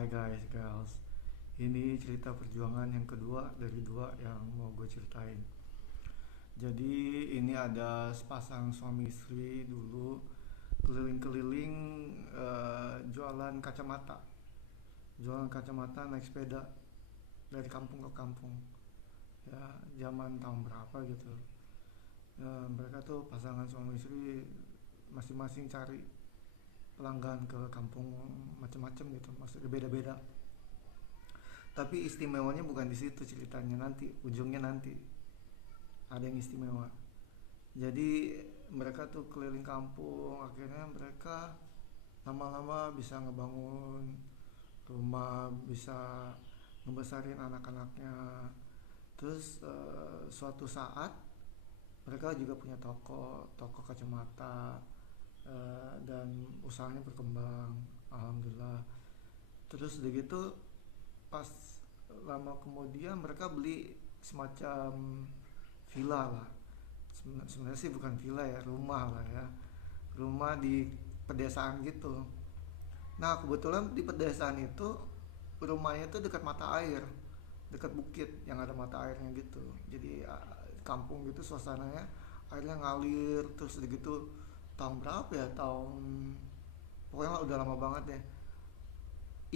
Hai guys, girls. Ini cerita perjuangan yang kedua dari dua yang mau gue ceritain. Jadi ini ada sepasang suami istri dulu keliling-keliling jualan kacamata. Jualan kacamata naik sepeda dari kampung ke kampung. Ya, zaman tahun berapa gitu. Ya, mereka tuh pasangan suami istri masing-masing cari pelanggan ke kampung macam-macam gitu. Maksudnya beda-beda. Tapi istimewanya bukan di situ ceritanya, nanti ujungnya nanti ada yang istimewa. Jadi mereka tuh keliling kampung, akhirnya mereka lama-lama bisa ngebangun rumah, bisa ngebesarin anak-anaknya. Terus suatu saat mereka juga punya toko kacamata, dan usahanya berkembang, alhamdulillah. Terus udah gitu pas lama kemudian mereka beli semacam villa lah. Sebenarnya sih bukan villa ya, rumah lah ya, rumah di pedesaan gitu. Nah kebetulan di pedesaan itu rumahnya tuh dekat mata air, dekat bukit yang ada mata airnya gitu. Jadi kampung gitu suasananya, airnya ngalir. Terus gitu tahun berapa ya, tahun pokoknya udah lama banget deh.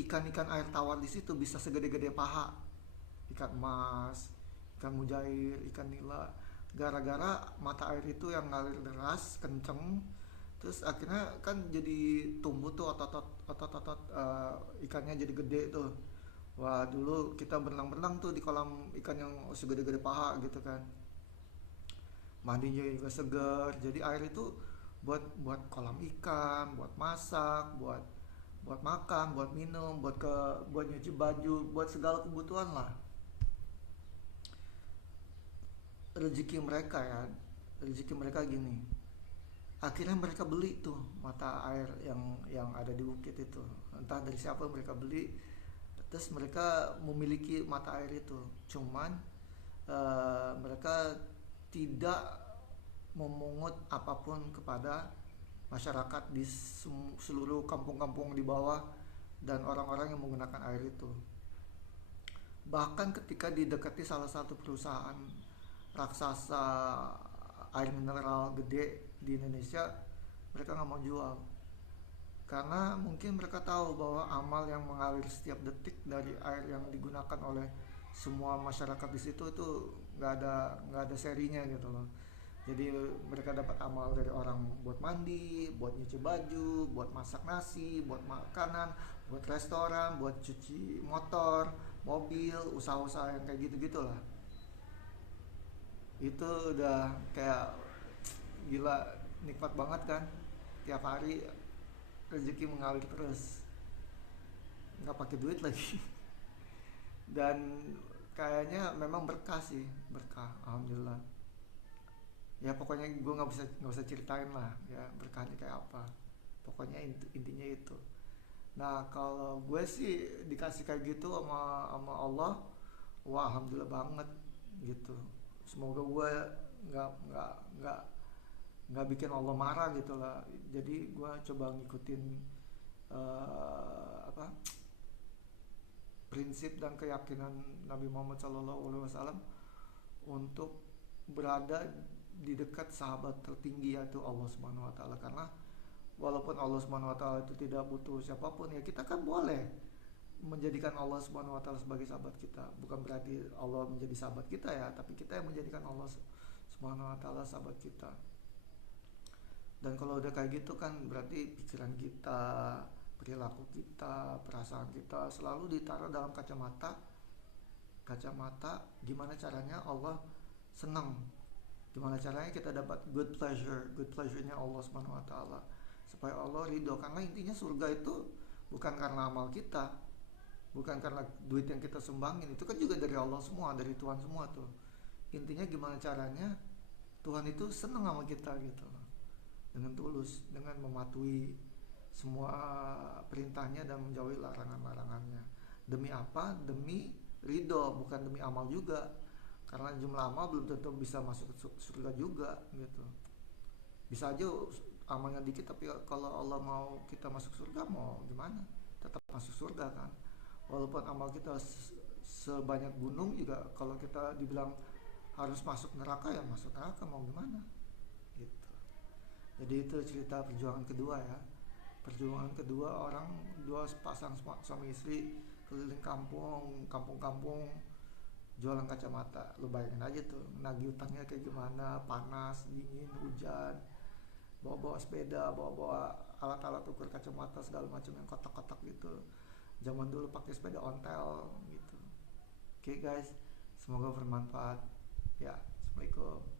Ikan-ikan air tawar di situ bisa segede-gede paha, ikan emas, ikan mujair, ikan nila. Gara-gara mata air itu yang ngalir deras, kenceng, terus akhirnya kan jadi tumbuh tuh otot-otot ikannya jadi gede tuh. Wah dulu kita berenang-berenang tuh di kolam ikan yang segede-gede paha gitu kan. Mandinya juga segar. Jadi air itu buat buat kolam ikan, buat masak, buat buat makan, buat minum, buat nyuci baju, buat segala kebutuhan lah. Rezeki mereka ya, rezeki mereka gini, akhirnya mereka beli tuh mata air yang ada di bukit itu, entah dari siapa mereka beli. Terus mereka memiliki mata air itu, cuman mereka tidak memungut apapun kepada masyarakat di seluruh kampung-kampung di bawah dan orang-orang yang menggunakan air itu. Bahkan ketika didekati salah satu perusahaan raksasa air mineral gede di Indonesia, mereka nggak mau jual karena mungkin mereka tahu bahwa amal yang mengalir setiap detik dari air yang digunakan oleh semua masyarakat di situ itu nggak ada serinya gitu loh. Jadi mereka dapat amal dari orang buat mandi, buat nyuci baju, buat masak nasi, buat makanan, buat restoran, buat cuci motor, mobil, usaha-usaha yang kayak gitu-gitu lah. Itu udah kayak gila, nikmat banget kan. Tiap hari rezeki mengalir terus, nggak pakai duit lagi. Dan kayaknya memang berkah sih, berkah, alhamdulillah. Ya pokoknya gue nggak usah ceritain lah ya berkahnya kayak apa. Pokoknya intinya itu. Nah kalau gue sih dikasih kayak gitu sama sama Allah, wah alhamdulillah banget gitu. Semoga gue nggak nggak nggak nggak bikin Allah marah gitu lah. Jadi gue coba ngikutin apa, prinsip dan keyakinan Nabi Muhammad SAW untuk berada di dekat sahabat tertinggi yaitu Allah Subhanahu Wa Taala. Karena walaupun Allah Subhanahu Wa Taala itu tidak butuh siapapun, ya kita kan boleh menjadikan Allah Subhanahu Wa Taala sebagai sahabat kita. Bukan berarti Allah menjadi sahabat kita ya, tapi kita yang menjadikan Allah Subhanahu Wa Taala sahabat kita. Dan kalau udah kayak gitu kan berarti pikiran kita, perilaku kita, perasaan kita selalu ditaruh dalam kacamata. Kacamata gimana caranya Allah senang, gimana caranya kita dapat good pleasure-nya Allah Subhanahu Wa Taala, supaya Allah ridho. Karena intinya surga itu bukan karena amal kita, bukan karena duit yang kita sumbangin, itu kan juga dari Allah semua, dari Tuhan semua tuh. Intinya gimana caranya Tuhan itu senang sama kita gitu, dengan tulus, dengan mematuhi semua perintahnya dan menjauhi larangan-larangannya. Demi apa? Demi ridho, bukan demi amal juga. Karena jumlah amal belum tentu bisa masuk surga juga gitu. Bisa aja amalnya dikit, tapi kalau Allah mau kita masuk surga, mau gimana? Tetap masuk surga kan. Walaupun amal kita sebanyak gunung juga, kalau kita dibilang harus masuk neraka ya masuk neraka, mau gimana gitu. Jadi itu cerita perjuangan kedua ya. Perjuangan kedua orang, dua pasang suami istri keliling kampung-kampung jualan kacamata. Lu bayangin aja tuh nagih utangnya kayak gimana, panas dingin hujan, bawa-bawa sepeda, bawa-bawa alat-alat ukur kacamata segala macam yang kotak-kotak gitu. Zaman dulu pakai sepeda ontel gitu. Oke guys, semoga bermanfaat ya. Assalamualaikum.